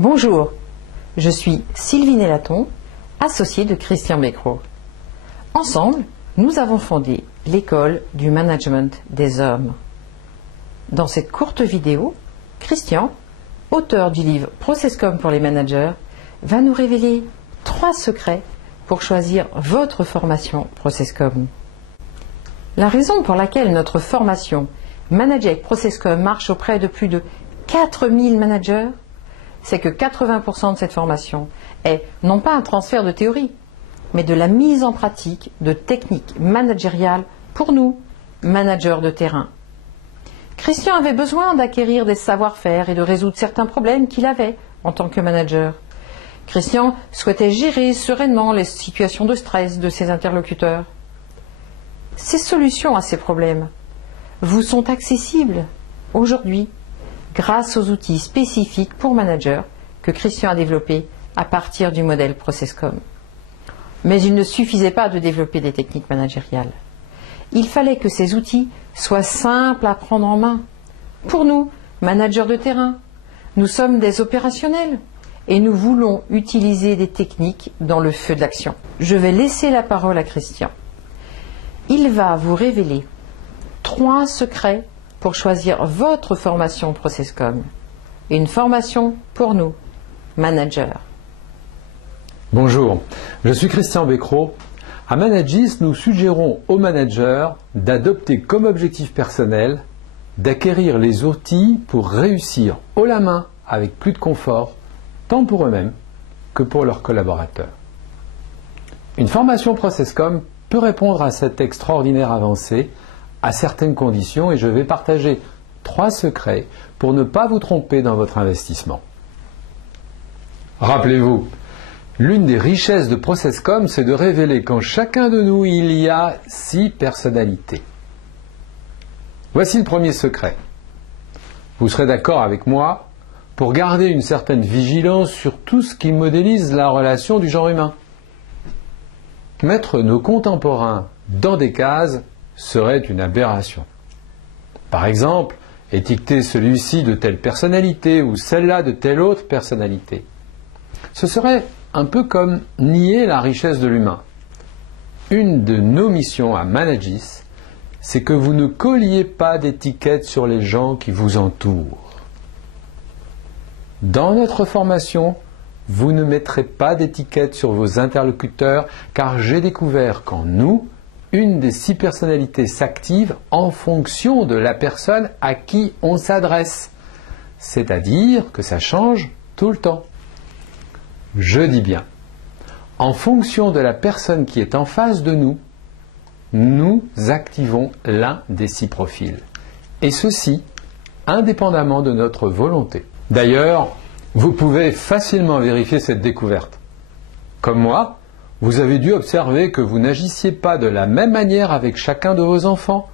Bonjour, je suis Sylvie Nélaton, associée de Christian Becrot. Ensemble, nous avons fondé l'école du management des hommes. Dans cette courte vidéo, Christian, auteur du livre Processcom pour les managers, va nous révéler 3 secrets pour choisir votre formation Processcom. La raison pour laquelle notre formation Manager avec Processcom marche auprès de plus de 4000 managers, c'est que 80% de cette formation est non pas un transfert de théorie, mais de la mise en pratique de techniques managériales pour nous, managers de terrain. Christian avait besoin d'acquérir des savoir-faire et de résoudre certains problèmes qu'il avait en tant que manager. Christian souhaitait gérer sereinement les situations de stress de ses interlocuteurs. Ces solutions à ces problèmes vous sont accessibles aujourd'hui grâce aux outils spécifiques pour managers que Christian a développés à partir du modèle Processcom. Mais il ne suffisait pas de développer des techniques managériales. Il fallait que ces outils soient simples à prendre en main. Pour nous, managers de terrain, nous sommes des opérationnels et nous voulons utiliser des techniques dans le feu de l'action. Je vais laisser la parole à Christian. Il va vous révéler 3 secrets pour choisir votre formation Processcom. Une formation pour nous, managers. Bonjour, je suis Christian Becrot. À Managis, nous suggérons aux managers d'adopter comme objectif personnel d'acquérir les outils pour réussir haut la main avec plus de confort, tant pour eux-mêmes que pour leurs collaborateurs. Une formation Processcom peut répondre à cette extraordinaire avancée à certaines conditions et je vais partager 3 secrets pour ne pas vous tromper dans votre investissement. Rappelez-vous, l'une des richesses de Processcom, c'est de révéler qu'en chacun de nous, il y a 6 personnalités. Voici le premier secret. Vous serez d'accord avec moi pour garder une certaine vigilance sur tout ce qui modélise la relation du genre humain. Mettre nos contemporains dans des cases serait une aberration. Par exemple, étiqueter celui-ci de telle personnalité ou celle-là de telle autre personnalité. Ce serait un peu comme nier la richesse de l'humain. Une de nos missions à Managis, c'est que vous ne colliez pas d'étiquettes sur les gens qui vous entourent. Dans notre formation, vous ne mettrez pas d'étiquettes sur vos interlocuteurs car j'ai découvert qu'en nous, une des 6 personnalités s'active en fonction de la personne à qui on s'adresse. C'est-à-dire que ça change tout le temps. Je dis bien, en fonction de la personne qui est en face de nous, nous activons l'un des 6 profils. Et ceci, indépendamment de notre volonté. D'ailleurs, vous pouvez facilement vérifier cette découverte. Comme moi, vous avez dû observer que vous n'agissiez pas de la même manière avec chacun de vos enfants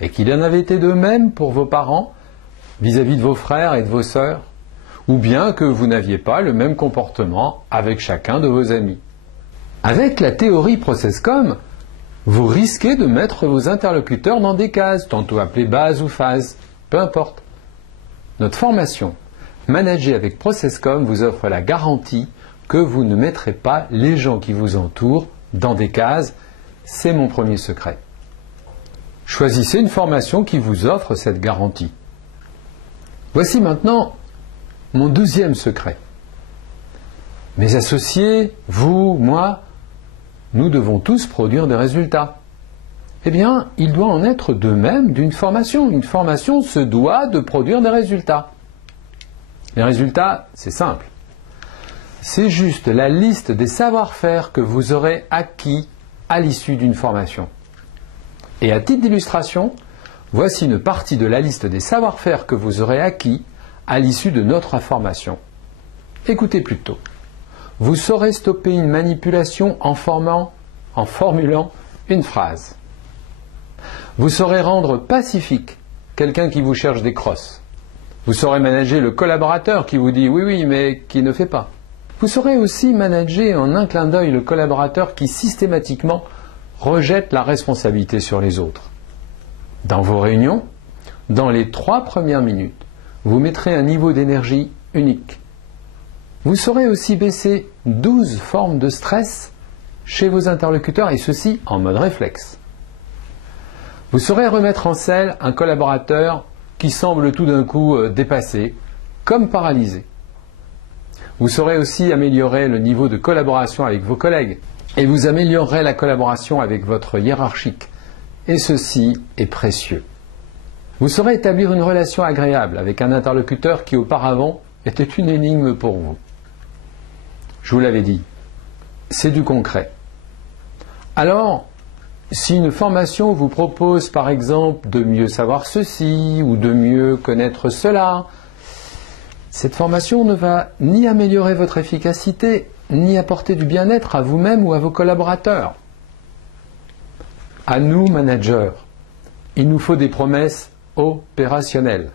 et qu'il en avait été de même pour vos parents vis-à-vis de vos frères et de vos sœurs, ou bien que vous n'aviez pas le même comportement avec chacun de vos amis. Avec la théorie Processcom, vous risquez de mettre vos interlocuteurs dans des cases, tantôt appelées bases ou phases, peu importe. Notre formation Manager avec Processcom vous offre la garantie que vous ne mettrez pas les gens qui vous entourent dans des cases. C'est mon premier secret. Choisissez une formation qui vous offre cette garantie. Voici maintenant mon deuxième secret. Mes associés, vous, moi, nous devons tous produire des résultats. Eh bien, il doit en être de même d'une formation. Une formation se doit de produire des résultats. Les résultats, c'est simple. C'est juste la liste des savoir-faire que vous aurez acquis à l'issue d'une formation. Et à titre d'illustration, voici une partie de la liste des savoir-faire que vous aurez acquis à l'issue de notre formation. Écoutez plutôt. Vous saurez stopper une manipulation en formulant une phrase. Vous saurez rendre pacifique quelqu'un qui vous cherche des crosses. Vous saurez manager le collaborateur qui vous dit oui, oui, mais qui ne fait pas. Vous saurez aussi manager en un clin d'œil le collaborateur qui systématiquement rejette la responsabilité sur les autres. Dans vos réunions, dans les 3 premières minutes, vous mettrez un niveau d'énergie unique. Vous saurez aussi baisser 12 formes de stress chez vos interlocuteurs, et ceci en mode réflexe. Vous saurez remettre en selle un collaborateur qui semble tout d'un coup dépassé, comme paralysé. Vous saurez aussi améliorer le niveau de collaboration avec vos collègues, et vous améliorerez la collaboration avec votre hiérarchique, et ceci est précieux. Vous saurez établir une relation agréable avec un interlocuteur qui auparavant était une énigme pour vous. Je vous l'avais dit, c'est du concret. Alors, si une formation vous propose par exemple de mieux savoir ceci ou de mieux connaître cela, cette formation ne va ni améliorer votre efficacité, ni apporter du bien-être à vous-même ou à vos collaborateurs. À nous, managers, il nous faut des promesses opérationnelles,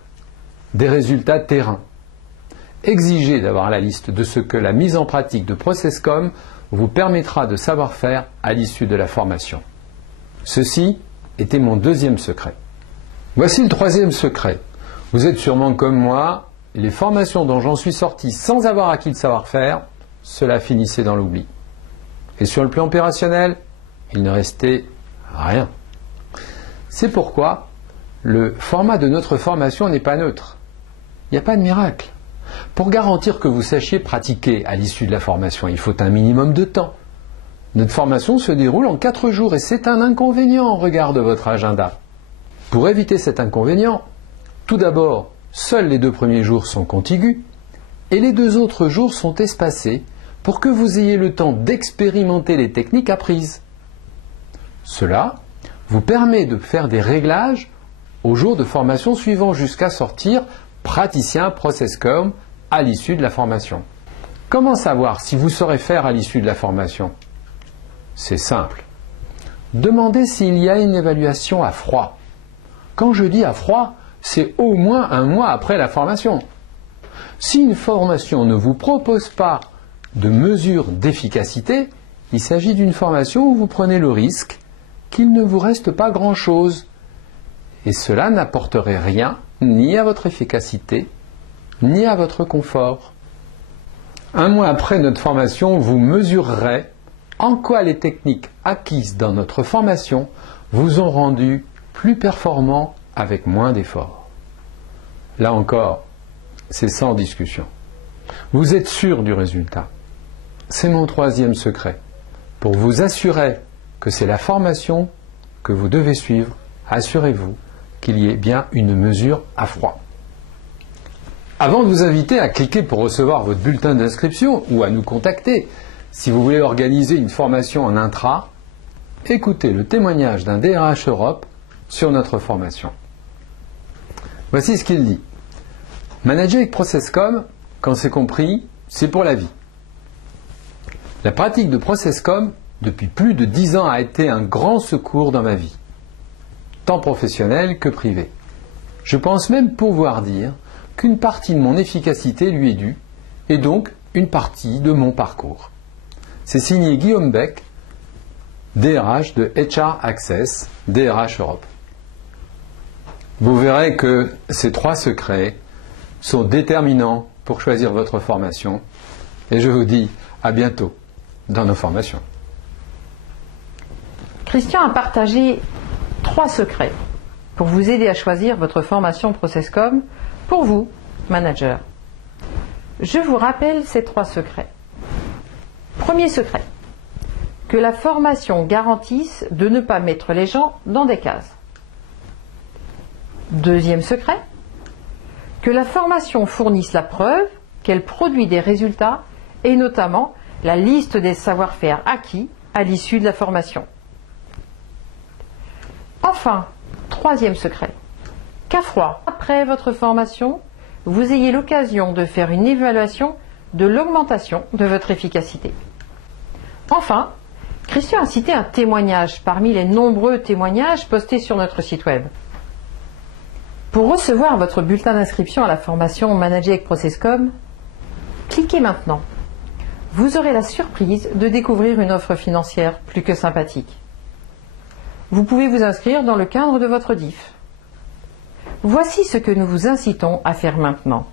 des résultats terrain. Exigez d'avoir la liste de ce que la mise en pratique de ProcessCom vous permettra de savoir faire à l'issue de la formation. Ceci était mon deuxième secret. Voici le troisième secret. Vous êtes sûrement comme moi, les formations dont j'en suis sorti sans avoir acquis le savoir-faire, cela finissait dans l'oubli. Et sur le plan opérationnel, il ne restait rien. C'est pourquoi le format de notre formation n'est pas neutre. Il n'y a pas de miracle. Pour garantir que vous sachiez pratiquer à l'issue de la formation, il faut un minimum de temps. Notre formation se déroule en 4 jours et c'est un inconvénient en regard de votre agenda. Pour éviter cet inconvénient, tout d'abord, seuls les 2 premiers jours sont contigus et les 2 autres jours sont espacés pour que vous ayez le temps d'expérimenter les techniques apprises. Cela vous permet de faire des réglages au jour de formation suivant jusqu'à sortir praticien ProcessCom à l'issue de la formation. Comment savoir si vous saurez faire à l'issue de la formation? C'est simple. Demandez s'il y a une évaluation à froid. Quand je dis à froid, c'est au moins 1 mois après la formation. Si une formation ne vous propose pas de mesure d'efficacité, il s'agit d'une formation où vous prenez le risque qu'il ne vous reste pas grand-chose. Et cela n'apporterait rien ni à votre efficacité, ni à votre confort. 1 mois après notre formation, vous mesurerez en quoi les techniques acquises dans notre formation vous ont rendu plus performant avec moins d'efforts. Là encore, c'est sans discussion. Vous êtes sûr du résultat. C'est mon 3e secret. Pour vous assurer que c'est la formation que vous devez suivre, assurez-vous qu'il y ait bien une mesure à froid. Avant de vous inviter à cliquer pour recevoir votre bulletin d'inscription ou à nous contacter, si vous voulez organiser une formation en intra, écoutez le témoignage d'un DRH Europe sur notre formation. Voici ce qu'il dit. Manager avec ProcessCom, quand c'est compris, c'est pour la vie. La pratique de ProcessCom, depuis plus de 10 ans, a été un grand secours dans ma vie, tant professionnelle que privée. Je pense même pouvoir dire qu'une partie de mon efficacité lui est due, et donc une partie de mon parcours. C'est signé Guillaume Beck, DRH de HR Access, DRH Europe. Vous verrez que ces 3 secrets sont déterminants pour choisir votre formation, et je vous dis à bientôt dans nos formations. Christian a partagé 3 secrets pour vous aider à choisir votre formation ProcessCom pour vous, manager. Je vous rappelle ces 3 secrets. Premier secret, que la formation garantisse de ne pas mettre les gens dans des cases. Deuxième secret, que la formation fournisse la preuve qu'elle produit des résultats et notamment la liste des savoir-faire acquis à l'issue de la formation. Enfin, 3e secret, qu'à froid, après votre formation, vous ayez l'occasion de faire une évaluation de l'augmentation de votre efficacité. Enfin, Christian a cité un témoignage parmi les nombreux témoignages postés sur notre site web. Pour recevoir votre bulletin d'inscription à la formation Manager avec ProcessCom, cliquez maintenant. Vous aurez la surprise de découvrir une offre financière plus que sympathique. Vous pouvez vous inscrire dans le cadre de votre DIF. Voici ce que nous vous incitons à faire maintenant.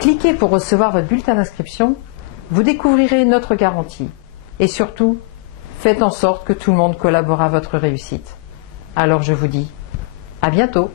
Cliquez pour recevoir votre bulletin d'inscription, vous découvrirez notre garantie. Et surtout, faites en sorte que tout le monde collabore à votre réussite. Alors je vous dis à bientôt.